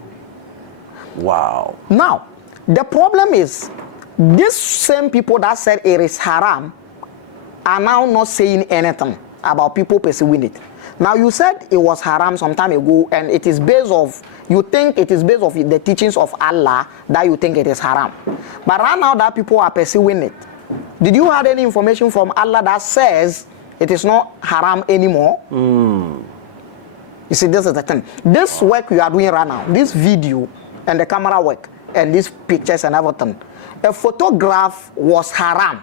Wow. Now, the problem is, these same people that said it is haram are now not saying anything about people pursuing it. Now, you said it was haram some time ago, and it is based off, you think it is based off the teachings of Allah that you think it is haram. But right now that people are pursuing it, did you have any information from Allah that says it is not haram anymore? You see, this is the thing. This work you are doing right now, this video and the camera work and these pictures and everything, a photograph was haram.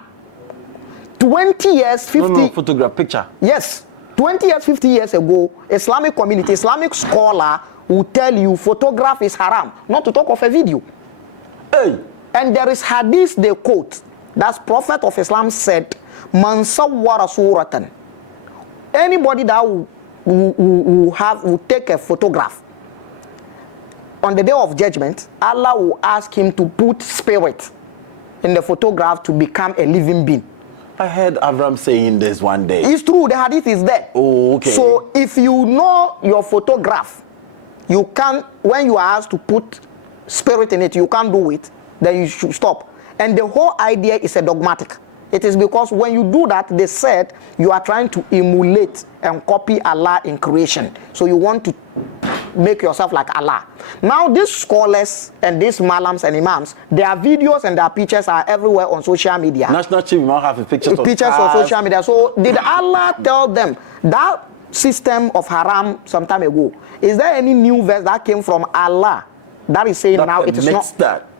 20 years, 50... No, photograph, picture. Yes. 20 years, 50 years ago, Islamic community, Islamic scholar will tell you photograph is haram, not to talk of a video. Hey. And there is hadith they quote. That's Prophet of Islam said, Man sawwara suratan. Anybody that will take a photograph, on the day of judgment, Allah will ask him to put spirit in the photograph to become a living being. I heard Avram saying this one day. It's true, the hadith is there. Oh, okay. So if you know your photograph, you can't, when you are asked to put spirit in it, you can't do it, then you should stop. And the whole idea is a dogmatic. It is because when you do that, they said you are trying to emulate and copy Allah in creation. So you want to make yourself like Allah. Now these scholars and these malams and imams, their videos and their pictures are everywhere on social media. National chief imam have pictures on social media. So did Allah tell them that system of haram some time ago? Is there any new verse that came from Allah that is saying that now it is not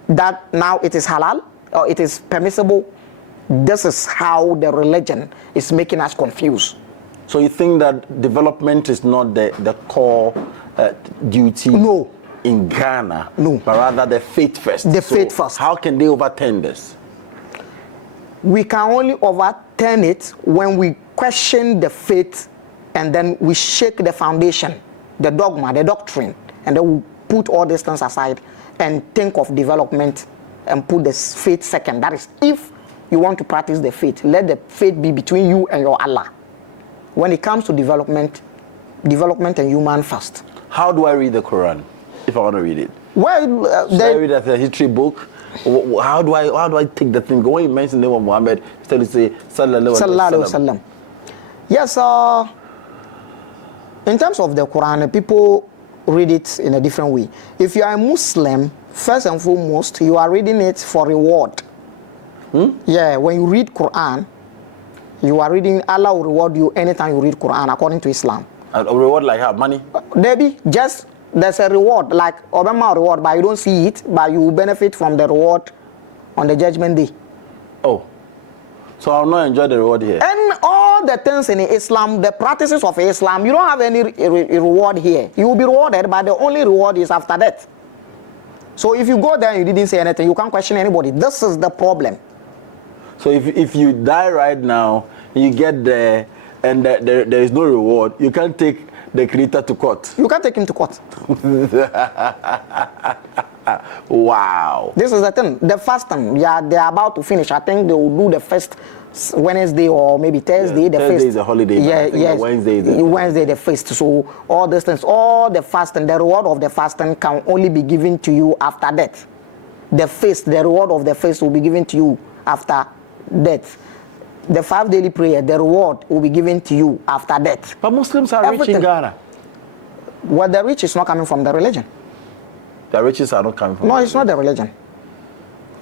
that now it is halal or it is permissible? This is how the religion is making us confused. So you think that development is not the core duty no. in Ghana, no. but rather the faith first? The faith first. How can they overturn this? We can only overturn it when we question the faith and then we shake the foundation, the dogma, the doctrine, and then we put all these things aside and think of development and put the faith second. That is, if you want to practice the faith, let the faith be between you and your Allah. When it comes to development and human first. How do I read the Quran if I want to read it? Well, should I read it as a history book? How do I take the thing? When you mention the name of Muhammad, still say Sallallahu Alaihi Wasallam. Yes, in terms of the Quran, people read it in a different way. If you are a Muslim, first and foremost, you are reading it for reward. Yeah, when you read Quran, you are reading, Allah will reward you anytime you read Quran according to Islam. A reward like how? Money? Maybe just there's a reward like Obama reward, but you don't see it, but you benefit from the reward on the judgment day. Oh, so I'll not enjoy the reward here. And all the things in Islam, the practices of Islam, you don't have any reward here. You will be rewarded, but the only reward is after death. So if you go there and you didn't say anything, you can't question anybody. This is the problem. So if you die right now, you get there, and there is no reward, you can't take the creator to court. You can't take him to court. Wow. This is the thing. The fasting, yeah, they are about to finish. I think they will do the first Wednesday or maybe Thursday. Yeah, the Thursday first. is a holiday. Yeah, yes. Wednesday the first. So all these things, all the fasting, the reward of the fasting can only be given to you after death. The feast, the reward of the feast will be given to you after death. The 5 daily prayer, the reward will be given to you after death. But Muslims are rich in Ghana. Well, the rich is not coming from the religion. The riches are not coming from. No, it's not the religion.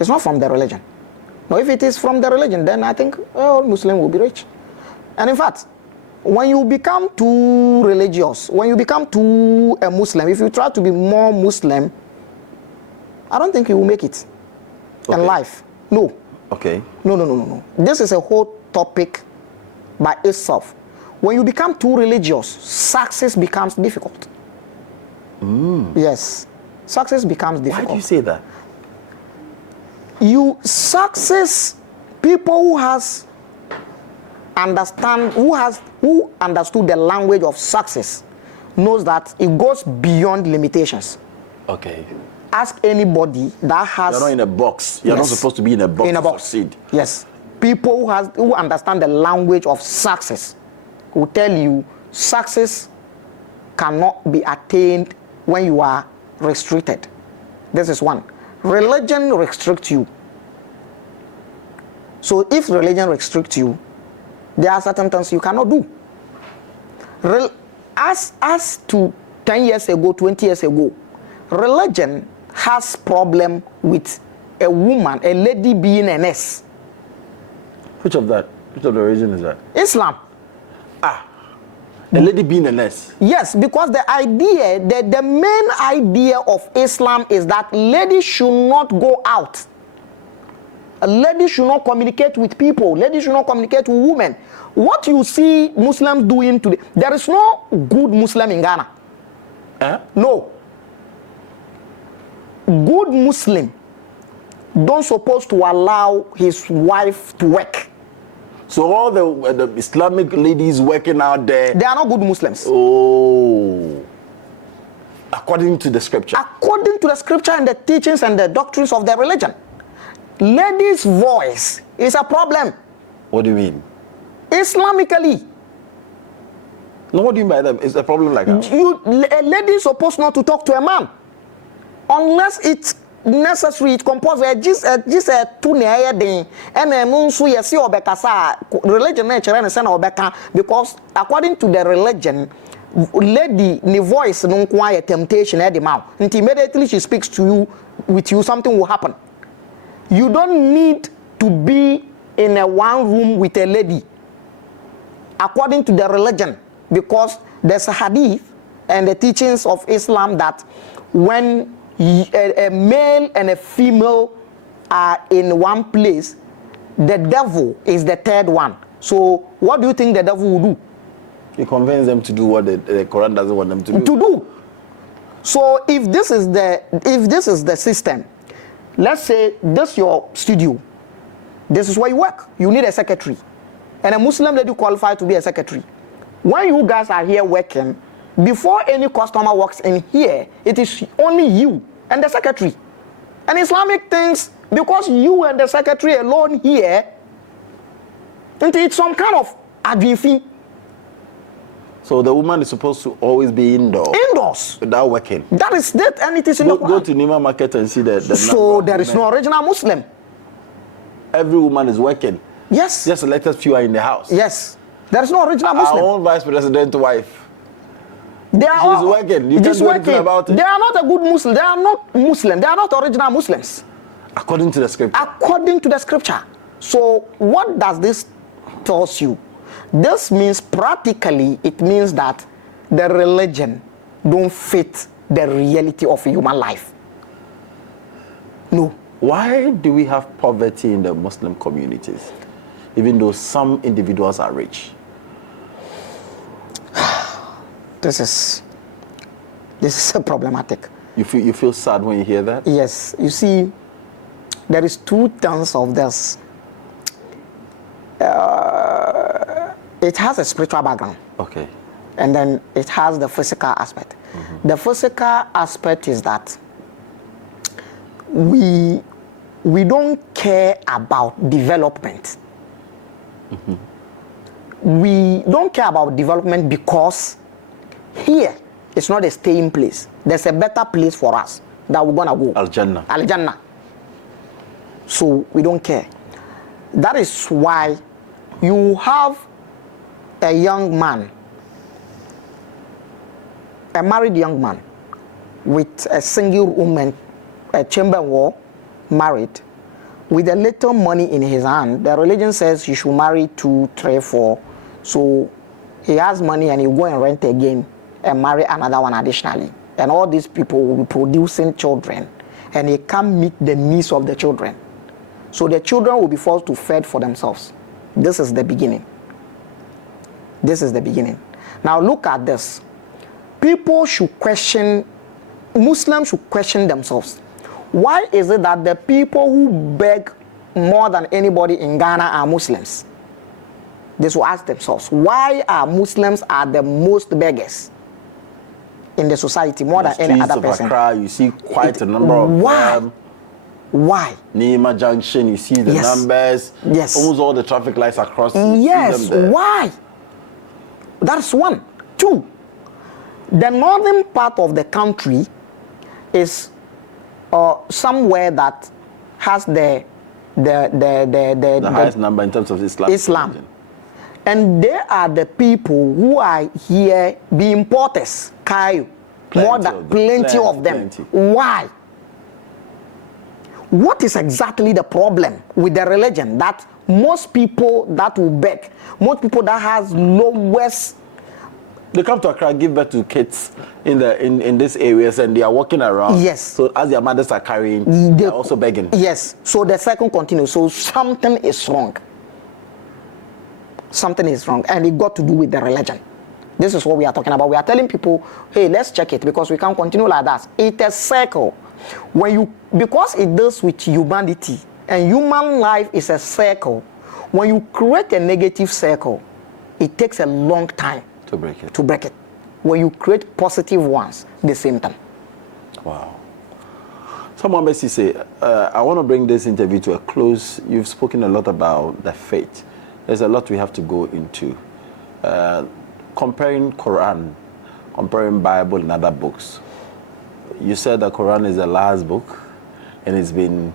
It's not from the religion. No, if it is from the religion, then I think all Muslims will be rich. And in fact, when you become too religious, when you become too a Muslim, if you try to be more Muslim, I don't think you will make it in life. No. Okay. No. This is a whole topic by itself. When you become too religious, success becomes difficult. Yes. Success becomes difficult. Why do you say that? People who understood the language of success knows that it goes beyond limitations. Okay. Ask anybody that has. You're not in a box. You're not supposed to be in a box. In a box. Succeed. Yes. People who understand the language of success will tell you success cannot be attained when you are restricted. This is one. Religion restricts you. So if religion restricts you, there are certain things you cannot do. As to 10 years ago, 20 years ago, religion has problem with a woman, a lady being a nurse. Which of the religion is that? Islam. A lady being a nurse. Yes, because the idea, the main idea of Islam is that ladies should not go out. A lady should not communicate with people. Ladies should not communicate with women. What you see Muslims doing today, there is no good Muslim in Ghana. No. Good Muslim don't supposed to allow his wife to work. So all the Islamic ladies working out there, they are not good Muslims. Oh. According to the scripture. According to the scripture and the teachings and the doctrines of the religion. Ladies' voice is a problem. What do you mean? Islamically. No, what do you mean by that? It's a problem like that? A lady is supposed not to talk to a man unless it necessary, it compulsory. Just a two near day, and a moon so you see obekasa religion nature and son obeka because according to the religion, lady the voice no quiet temptation at the mouth. And immediately she speaks to you with you, something will happen. You don't need to be in a one room with a lady according to the religion, because there's a hadith and the teachings of Islam that when a male and a female are in one place, the devil is the third one. So what do you think the devil will do? He convinces them to do what the Quran doesn't want them to do. So if this is the system, let's say this is your studio, this is where you work. You need a secretary, and a Muslim lady qualified to be a secretary. When you guys are here working, before any customer walks in here, it is only you and the secretary. And Islamic things, because you and the secretary alone here, it's some kind of admin fee. So the woman is supposed to always be indoors without working. That is that, and it is in go to Nima Market and see the so there is no original Muslim. Every woman is working. Yes. Just the latest few are in the house. Yes. There is no original Muslim. Our own vice president wife. She's working. You can't do anything about it. They are not a good Muslim. They are not Muslim. They are not original Muslims. According to the scripture. According to the scripture. So what does this tell you? This means practically, it means that the religion don't fit the reality of human life. No. Why do we have poverty in the Muslim communities, even though some individuals are rich? This is problematic. You feel sad when you hear that? Yes. You see, there is two terms of this. It has a spiritual background. Okay. And then it has the physical aspect. Mm-hmm. The physical aspect is that we don't care about development. Mm-hmm. We don't care about development because here it's not a staying place. There's a better place for us that we're gonna go. Al-Jannah. Al-Jannah. So we don't care. That is why you have a young man, a married young man with a single woman, a chamber wall, married, with a little money in his hand. The religion says he should marry 2, 3, 4. So he has money and he go and rent again and marry another one additionally. And all these people will be producing children and he can't meet the needs of the children. So the children will be forced to fend for themselves. This is the beginning. This is the beginning. Now look at this. People should question, Muslims should question themselves. Why is it that the people who beg more than anybody in Ghana are Muslims? They should ask themselves, why are Muslims the most beggars in the society more than any other person? Accra, you see quite a number of them. Why? Nima Junction, you see the numbers. Yes. Almost all the traffic lights across. Yes. Why? That's one. 2, the northern part of the country is somewhere that has the highest number in terms of Islam. And they are the people who are here being importers. Plenty of them. Why? What is exactly the problem with the religion that most people that will beg, most people that has lowest, they come to Accra, give birth to kids in these areas, and they are walking around. Yes. So as their mothers are carrying, they're also begging. Yes. So the cycle continues. So something is wrong. Something is wrong, and it got to do with the religion. This is what we are talking about. We are telling people, hey, let's check it because we can't continue like that. It's a circle. Because it deals with humanity, and human life is a circle. When you create a negative circle, it takes a long time to break it. When you create positive ones, the same time. Wow. Someone basically say, I want to bring this interview to a close. You've spoken a lot about the faith. There's a lot we have to go into. Comparing Quran, comparing Bible and other books. You said the Quran is the last book. and it's been,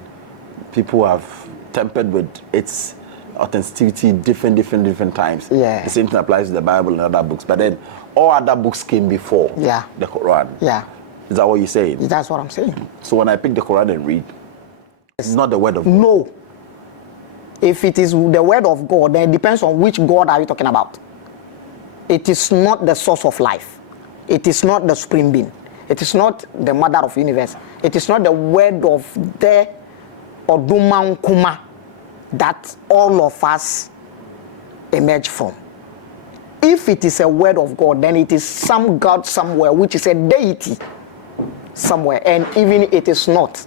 people have tempered with its authenticity different times. Yeah. The same thing applies to the Bible and other books. But then all other books came before the Quran. Yeah. Is that what you're saying? That's what I'm saying. So when I pick the Quran and read, it's not the word of God. No. If it is the word of God, then it depends on which God are you talking about. It is not the source of life. It is not the supreme being. It is not the mother of the universe. It is not the word of the Oduman Kuma that all of us emerge from. If it is a word of God, then it is some God somewhere, which is a deity somewhere, and even it is not.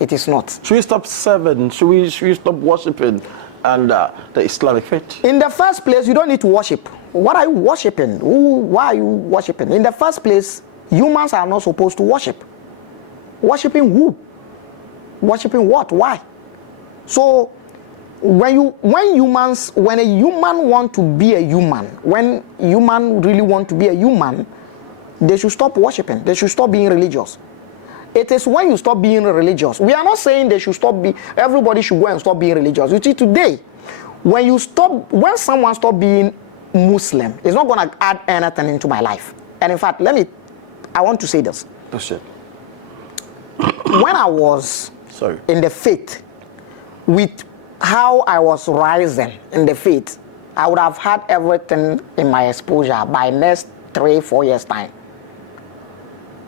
It is not. Should we stop serving? Should we stop worshiping and the Islamic faith? In the first place, you don't need to worship. What are you worshiping? Why are you worshiping? In the first place, humans are not supposed to worship. Worshiping who? Worshiping what? Why? So when a human want to be a human, when human really want to be a human, they should stop worshiping. They should stop being religious. It is when you stop being religious. We are not saying they should stop being, everybody should go and stop being religious. You see, today, when someone stop being Muslim, it's not going to add anything into my life. And in fact, I want to say this. Oh, shit. When I was in the faith, with how I was rising in the faith, I would have had everything in my exposure by next 3-4 years' time.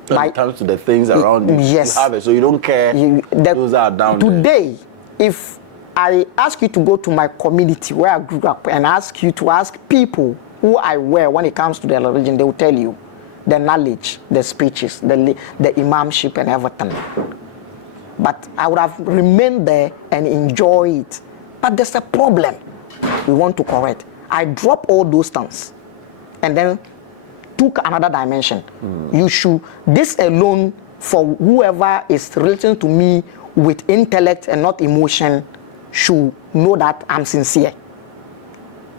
By to the things around you, yes. You have it, so you don't care. Those are down today, if I ask you to go to my community where I grew up and ask you to ask people who I were when it comes to their religion, they will tell you the knowledge, the speeches, the imamship and everything. But I would have remained there and enjoyed it. But there's a problem we want to correct. I dropped all those things and then took another dimension. This alone, for whoever is relating to me with intellect and not emotion, should know that I'm sincere.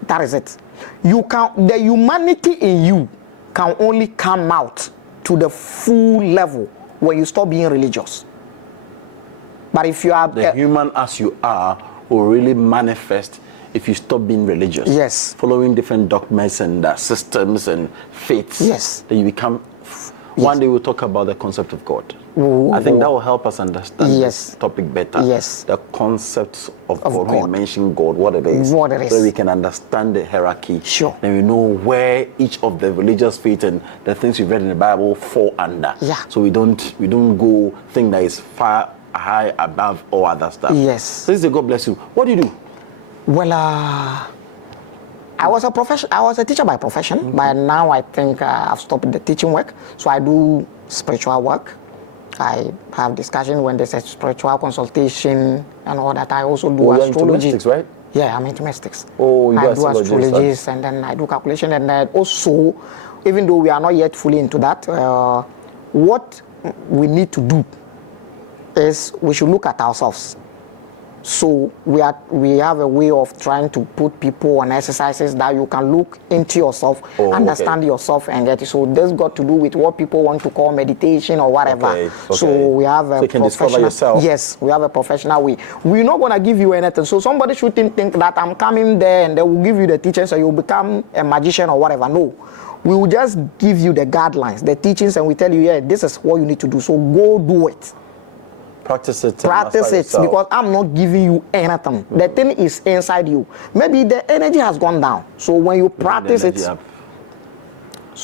That is it. The humanity in you can only come out to the full level when you stop being religious. But if you are the human as you are will really manifest if you stop being religious. Yes. Following different dogmas and systems and faiths. Yes. Then you become. One day we'll talk about the concept of God. I think that will help us understand this topic better. Yes. The concepts of God. When you mention God, what it is. What it is. So we can understand the hierarchy. Sure. And we know where each of the religious faith and the things we've read in the Bible fall under. Yeah. So we don't go think that is far high above all other stuff. Yes. So this is God bless you. What do you do? Well, I was a teacher by profession, but now I think I've stopped the teaching work. So I do spiritual work. I have discussion when there's a spiritual consultation and all that. I also do astrology. Into right? Yeah, I'm into mystics. Oh, you I do astrologies and then I do calculation, and also, even though we are not yet fully into that, what we need to do is we should look at ourselves. So we have a way of trying to put people on exercises that you can look into yourself, understand yourself, and get it. So this got to do with what people want to call meditation or whatever. Okay. So we have a you can discover yourself. Yes, we have a professional way. We're not going to give you anything. So somebody shouldn't think that I'm coming there and they will give you the teachings and you'll become a magician or whatever. No. We will just give you the guidelines, the teachings, and we tell you, yeah, this is what you need to do. So go do it. Practice it. Practice it, because I'm not giving you anything. The thing is inside you. Maybe the energy has gone down. So when you practice it,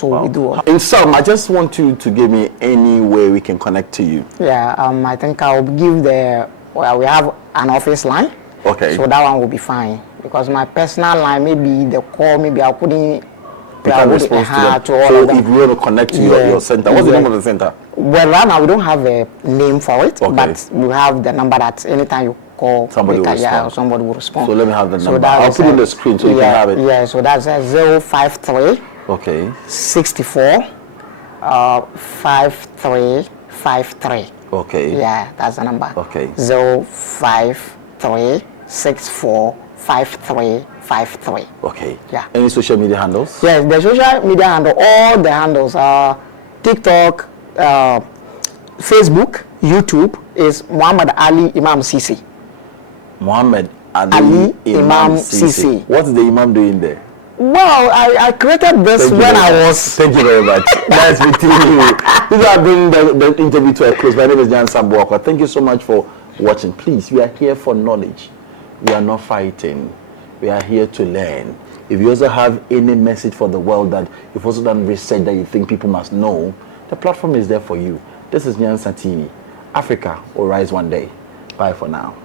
we do it. In sum, I just want you to give me any way we can connect to you. Yeah, I think I'll give we have an office line. Okay. So that one will be fine. Because my personal line, maybe the call, maybe I couldn't. You can't respond to them. So if you want to connect to your center, what's the name of the center? Well, right now we don't have a name for it, but we have the number that anytime you call, somebody will respond. So let me have the number. I'll put it on the screen so you can have it. Yeah, so that's 053. Okay. 64. 5353. Okay. Yeah, that's the number. Okay. 053 64 5353. Okay. Yeah. Any social media handles? Yes, the social media handle, all the handles are TikTok, Facebook, YouTube, is Muhammad Ali Imam Ciessey. Muhammad Ali Imam Ciessey. What is the Imam doing there? Well, I created this when I was... Thank you very much. Nice meeting you. This has been the interview to a close. My name is Nyansa. Thank you so much for watching. Please, we are here for knowledge. We are not fighting. We are here to learn. If you also have any message for the world that you've also done research that you think people must know, the platform is there for you. This is Nyansa TV. Africa will rise one day. Bye for now.